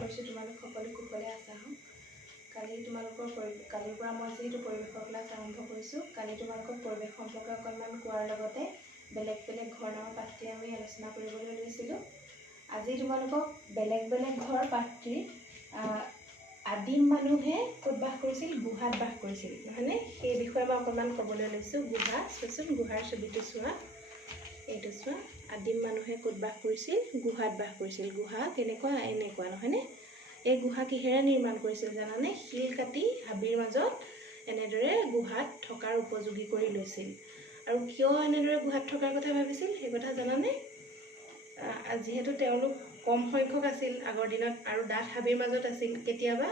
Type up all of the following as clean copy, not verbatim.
কৰিছোঁ তোমালোক সকলো কুশলে আছা হওক। কালিৰ পৰা মই যিহেতু পৰিৱেশৰ ক্লাছ আৰম্ভ কৰিছোঁ, কালি তোমালোকক পৰিৱেশ সম্পৰ্কে অকণমান কোৱাৰ লগতে বেলেগ বেলেগ ঘৰ নামৰ পাঠটি আমি আলোচনা কৰিবলৈ লৈছিলোঁ। আজি তোমালোকক বেলেগ বেলেগ ঘৰ পাঠটিৰ আদিম মানুহে ক'ত বাস কৰিছিল? গুহাত বাস কৰিছিল, নহয়নে? সেই বিষয়ে মই অকণমান ক'বলৈ লৈছোঁ। গুহা, চোৱাচোন গুহাৰ ছবিটো চোৱা, এইটো চোৱা। আদিম মানুহে ক'ত বাস কৰিছিল? গুহাত বাস কৰিছিল। গুহা কেনেকুৱা? এনেকুৱা, নহয়নে? এই গুহা কিহেৰে নিৰ্মাণ কৰিছিল জানানে? শিল কাটি হাবিৰ মাজত এনেদৰে গুহাত থকাৰ উপযোগী কৰি লৈছিল। আৰু কিয় এনেদৰে গুহাত থকাৰ কথা ভাবিছিল সেই কথা জানানে? যিহেতু তেওঁলোক কম সংখ্যক আছিল আগৰ দিনত আৰু ডাঠ হাবিৰ মাজত আছিল, কেতিয়াবা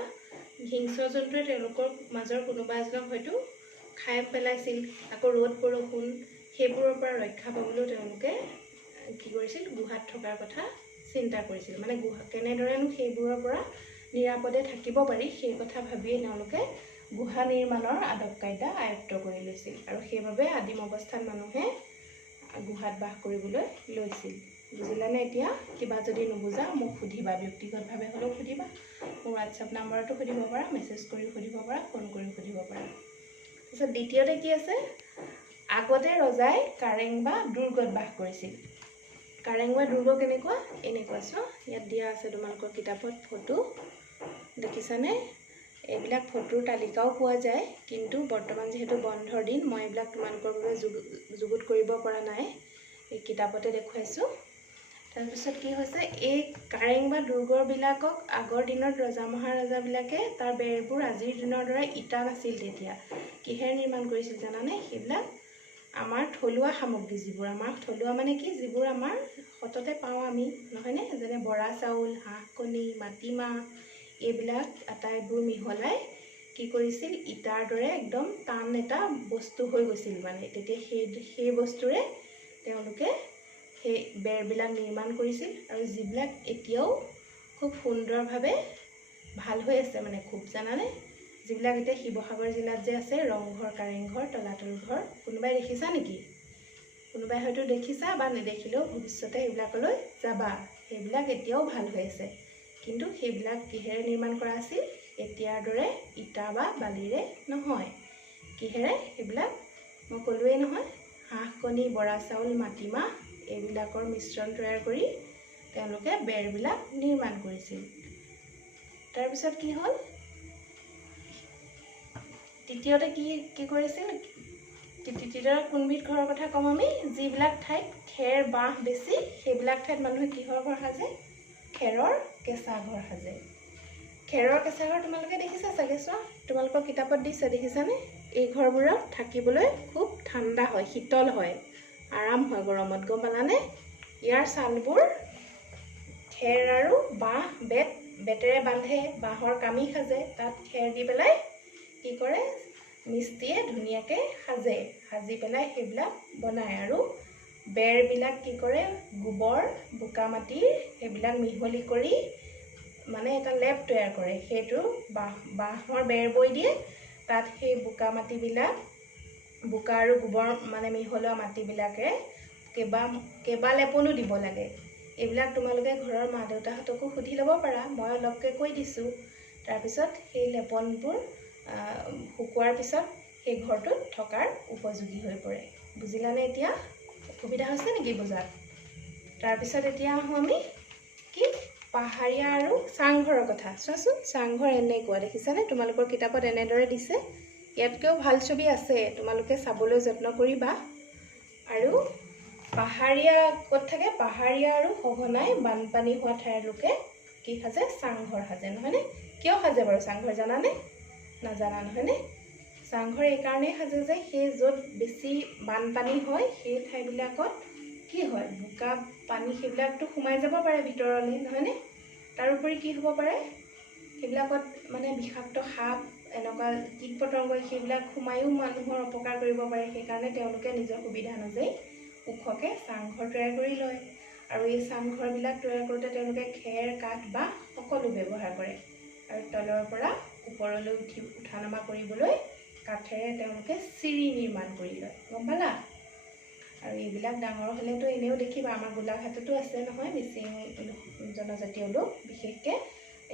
হিংস্ৰ জন্তুৱে তেওঁলোকৰ মাজৰ কোনোবা এজনক হয়তো খাই পেলাইছিল। আকৌ ৰ'দ বৰষুণ সেইবোৰৰ পৰা ৰক্ষা পাবলৈও তেওঁলোকে কি কৰিছিল? গুহাত থকাৰ কথা চিন্তা কৰিছিল। মানে কেনেদৰেনো সেইবোৰৰ পৰা নিৰাপদে থাকিব পাৰি সেই কথা ভাবিয়ে তেওঁলোকে গুহা নিৰ্মাণৰ আদব কাইদা আয়ত্ব কৰি লৈছিল। আৰু সেইবাবে আদিম অৱস্থাত মানুহে গুহাত বাস কৰিবলৈ লৈছিল। বুজিলানে? এতিয়া কিবা যদি নুবুজা মোক সুধিবা, ব্যক্তিগতভাৱে হ'লেও সুধিবা। মোৰ হোৱাটছআপ নাম্বাৰতো সুধিব পাৰা, মেছেজ কৰিও সুধিব পাৰা, ফোন কৰিও সুধিব পাৰা। তাৰপিছত দ্বিতীয়তে কি আছে? আগতে ৰজাই কাৰেং বা দুৰ্গত বাস কৰিছিল। কাৰেং বা দুৰ্গ কেনেকুৱা? এনেকুৱা চোৱা, ইয়াত দিয়া আছে তোমালোকৰ কিতাপত ফটো, দেখিছানে? এইবিলাক ফটোৰ তালিকাও পোৱা যায়, কিন্তু বৰ্তমান যিহেতু বন্ধৰ দিন মই এইবিলাক তোমালোকৰ বাবে যুগুত কৰিব পৰা নাই, এই কিতাপতে দেখুৱাইছোঁ। তাৰপিছত কি হৈছে? এই কাৰেং বা দুৰ্গবিলাকক আগৰ দিনত ৰজা মহাৰজাবিলাকে তাৰ বেৰবোৰ আজিৰ দিনৰ দৰে ইটা নাছিল তেতিয়া। কিহেৰে নিৰ্মাণ কৰিছিল জানানে? সেইবিলাক আমাৰ থলুৱা সামগ্ৰী, যিবোৰ আমাৰ থলুৱা মানে কি? যিবোৰ আমাৰ সততে পাওঁ আমি, নহয়নে? যেনে বৰা চাউল, হাঁহ কণী, মাটিমাহ, এইবিলাক আটাইবোৰ মিহলাই কি কৰিছিল? ইটাৰ দৰে একদম টান এটা বস্তু হৈ গৈছিল। মানে তেতিয়া সেই বস্তুৰে তেওঁলোকে সেই বেৰবিলাক নিৰ্মাণ কৰিছিল। আৰু যিবিলাক এতিয়াও খুব সুন্দৰভাৱে ভাল হৈ আছে, মানে খুব, জানানে? যিবিলাক এতিয়া শিৱসাগৰ জিলাত যে আছে, ৰংঘৰ, কাৰেংঘৰ, তলাতল ঘৰ, কোনোবাই দেখিছা নেকি? কোনোবাই হয়তো দেখিছা বা নেদেখিলেও ভৱিষ্যতে সেইবিলাকলৈ যাবা। সেইবিলাক এতিয়াও ভাল হৈ আছে, কিন্তু সেইবিলাক কিহেৰে নিৰ্মাণ কৰা আছিল? এতিয়াৰ দৰে ইটা বা বালিৰে নহয়। কিহেৰে? সেইবিলাক মই ক'লোৱেই নহয়, হাঁহ কণী, বৰা চাউল, মাটিমাহ এইবিলাকৰ মিশ্ৰণ তৈয়াৰ কৰি তেওঁলোকে বেৰবিলাক নিৰ্মাণ কৰিছিল। তাৰপিছত কি হ'ল? তৃতীয়তে কি কৰিছিল? তৃতীয়তে কোনবিধ ঘৰৰ কথা ক'ম আমি? যিবিলাক ঠাইত খেৰ বাঁহ বেছি, সেইবিলাক ঠাইত মানুহে কিহৰ ঘৰ সাজে? খেৰৰ কেঁচা ঘৰ সাজে। খেৰৰ কেঁচা ঘৰ তোমালোকে দেখিছা চাগে, চোৱা তোমালোকৰ কিতাপত দিছে, দেখিছানে? এই ঘৰবোৰত থাকিবলৈ খুব ঠাণ্ডা হয়, শীতল হয়, আৰাম হয় গৰমত, গম পালানে? ইয়াৰ ছালবোৰ খেৰ আৰু বাঁহ বেতেৰে বান্ধে, বাঁহৰ কামি সাজে, তাত খেৰ দি পেলাই কি কৰে? মিস্ত্ৰীয়ে ধুনীয়াকৈ সাজি পেলাই সেইবিলাক বনায়। আৰু বেৰবিলাক কি কৰে? গোবৰ, বোকা মাটিৰ সেইবিলাক মিহলি কৰি মানে এটা লেপ তৈয়াৰ কৰে। সেইটো বাঁহৰ বেৰ বৈ দিয়ে, তাত সেই বোকা মাটিবিলাক, বোকা আৰু গোবৰ মানে মিহলোৱা মাটিবিলাকে কেইবা লেপনো দিব লাগে। এইবিলাক তোমালোকে ঘৰৰ মা দেউতাহঁতকো সুধি ল'ব পাৰা, মই অলপকৈ কৈ দিছোঁ। তাৰপিছত সেই লেপনবোৰ শুকোৱাৰ পিছত সেই ঘৰটোত থকাৰ উপযোগী হৈ পৰে। বুজিলানে? এতিয়া অসুবিধা হৈছে নেকি বুজাত? তাৰপিছত এতিয়া আহোঁ আমি কি? পাহাৰীয়া আৰু চাংঘৰৰ কথা। চোৱাচোন, চাংঘৰ এনেকুৱা, দেখিছানে? তোমালোকৰ কিতাপত এনেদৰে দিছে। ইয়াতকৈও ভাল ছবি আছে, তোমালোকে চাবলৈ যত্ন কৰিবা। আৰু পাহাৰীয়া ক'ত থাকে? পাহাৰীয়া আৰু সঘনাই বানপানী হোৱা ঠাইৰ লোকে কি সাজে? চাংঘৰ সাজে, নহয়নে? কিয় সাজে বাৰু চাংঘৰ জানানে? নাজানা, নহয়নে? চাংঘৰ এইকাৰণেই সাজে যে সেই য'ত বেছি বানপানী হয় সেই ঠাইবিলাকত কি হয়? বোকা পানী সেইবিলাকতো সোমাই যাব পাৰে ভিতৰলৈ, নহয়নে? তাৰোপৰি কি হ'ব পাৰে? সেইবিলাকত মানে বিষাক্ত সাপ, এনেকুৱা কীট পতংগই সেইবিলাক সোমায়ো মানুহৰ অপকাৰ কৰিব পাৰে। সেইকাৰণে তেওঁলোকে নিজৰ সুবিধা অনুযায়ী ওখকৈ চাংঘৰ তৈয়াৰ কৰি লয়। আৰু এই চাংঘৰবিলাক তৈয়াৰ কৰোঁতে তেওঁলোকে খেৰ, কাঠ বা সকলো ব্যৱহাৰ কৰে। আৰু তলৰ পৰা ওপৰলৈ উঠা নমা কৰিবলৈ কাঠেৰে তেওঁলোকে চিৰি নিৰ্মাণ কৰি লয়, গম পালা? আৰু এইবিলাক ডাঙৰ হ'লেতো এনেও দেখিবা, আমাৰ গোলাঘাটতো আছে নহয় মিচিং জনজাতীয় লোক, বিশেষকৈ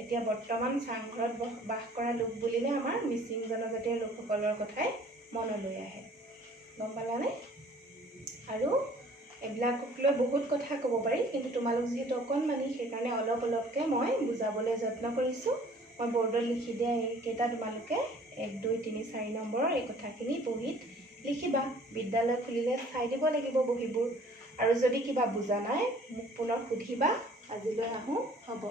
এতিয়া বৰ্তমান চাংঘৰত বাস কৰা লোক বুলিলে আমাৰ মিচিং জনজাতীয় লোকসকলৰ কথাই মনলৈ আহে। গম পালানে? আৰু এইবিলাকক লৈ বহুত কথা ক'ব পাৰি, কিন্তু তোমালোক যিহেতু অকণমানি সেইকাৰণে অলপ অলপকৈ মই বুজাবলৈ যত্ন কৰিছোঁ। মই বৰ্ডত লিখি দিয়া এইকেইটা তোমালোকে 1, 2, 3, 4 নম্বৰৰ এই কথাখিনি বহীত লিখিবা। বিদ্যালয় খুলিলে চাই দিব লাগিব বহীবোৰ। আৰু যদি কিবা বুজা নাই মোক পুনৰ সুধিবা। আজিলৈ আহোঁ, হ'ব।